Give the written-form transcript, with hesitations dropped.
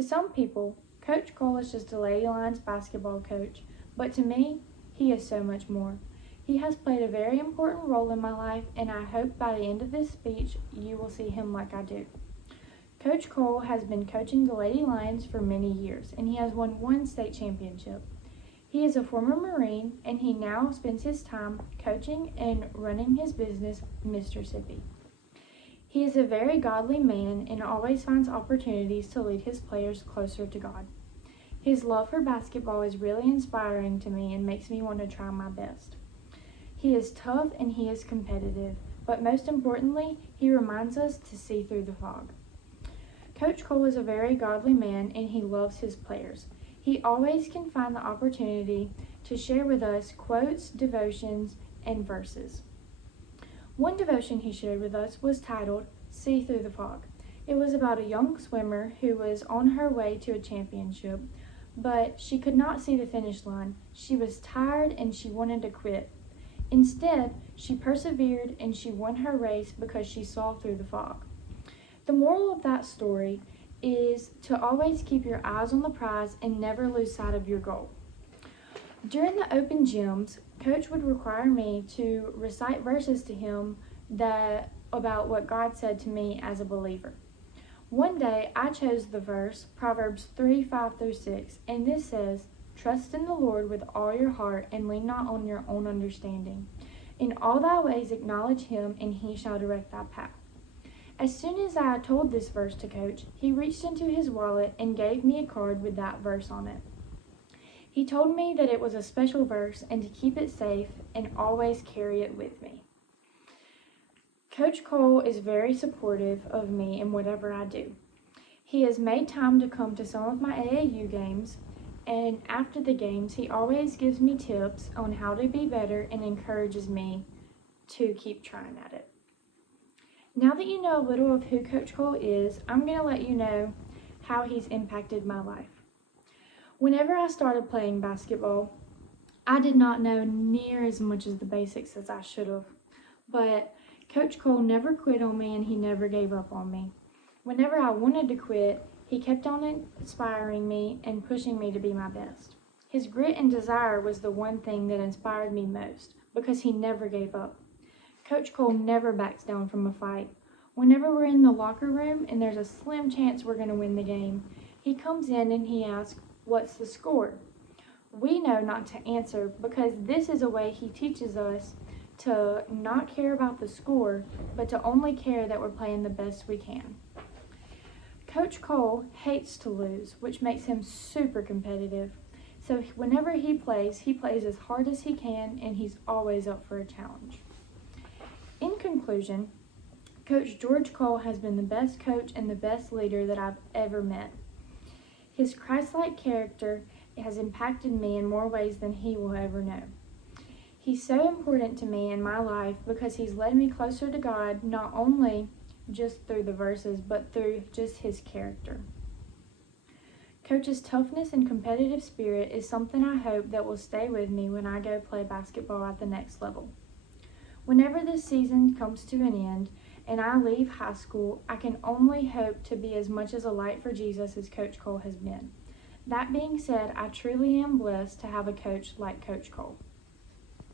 To some people, Coach Cole is just a Lady Lions basketball coach, but to me, he is so much more. He has played a very important role in my life, and I hope by the end of this speech you will see him like I do. Coach Cole has been coaching the Lady Lions for many years, and he has won one state championship. He is a former Marine, and he now spends his time coaching and running his business, Mr. Sippy. He is a very godly man and always finds opportunities to lead his players closer to God. His love for basketball is really inspiring to me and makes me want to try my best. He is tough and he is competitive, but most importantly, he reminds us to see through the fog. Coach Cole is a very godly man and he loves his players. He always can find the opportunity to share with us quotes, devotions, and verses. One devotion he shared with us was titled, See Through the Fog. It was about a young swimmer who was on her way to a championship, but she could not see the finish line. She was tired and she wanted to quit. Instead, she persevered and she won her race because she saw through the fog. The moral of that story is to always keep your eyes on the prize and never lose sight of your goal. During the open gyms, Coach would require me to recite verses to him about what God said to me as a believer. One day, I chose the verse, Proverbs 3:5-6, and this says, Trust in the Lord with all your heart and lean not on your own understanding. In all thy ways acknowledge him, and he shall direct thy path. As soon as I told this verse to Coach, he reached into his wallet and gave me a card with that verse on it. He told me that it was a special verse and to keep it safe and always carry it with me. Coach Cole is very supportive of me in whatever I do. He has made time to come to some of my AAU games, and after the games, he always gives me tips on how to be better and encourages me to keep trying at it. Now that you know a little of who Coach Cole is, I'm going to let you know how he's impacted my life. Whenever I started playing basketball, I did not know near as much as the basics as I should have, but Coach Cole never quit on me and he never gave up on me. Whenever I wanted to quit, he kept on inspiring me and pushing me to be my best. His grit and desire was the one thing that inspired me most because he never gave up. Coach Cole never backs down from a fight. Whenever we're in the locker room and there's a slim chance we're going to win the game, he comes in and he asks, What's the score? We know not to answer because this is a way he teaches us to not care about the score, but to only care that we're playing the best we can. Coach Cole hates to lose, which makes him super competitive. So whenever he plays as hard as he can, and he's always up for a challenge. In conclusion, Coach George Cole has been the best coach and the best leader that I've ever met. His Christ-like character has impacted me in more ways than he will ever know. He's so important to me in my life because he's led me closer to God, not only just through the verses, but through just his character. Coach's toughness and competitive spirit is something I hope that will stay with me when I go play basketball at the next level. Whenever this season comes to an end and I leave high school, I can only hope to be as much as a light for Jesus as Coach Cole has been. That being said, I truly am blessed to have a coach like Coach Cole.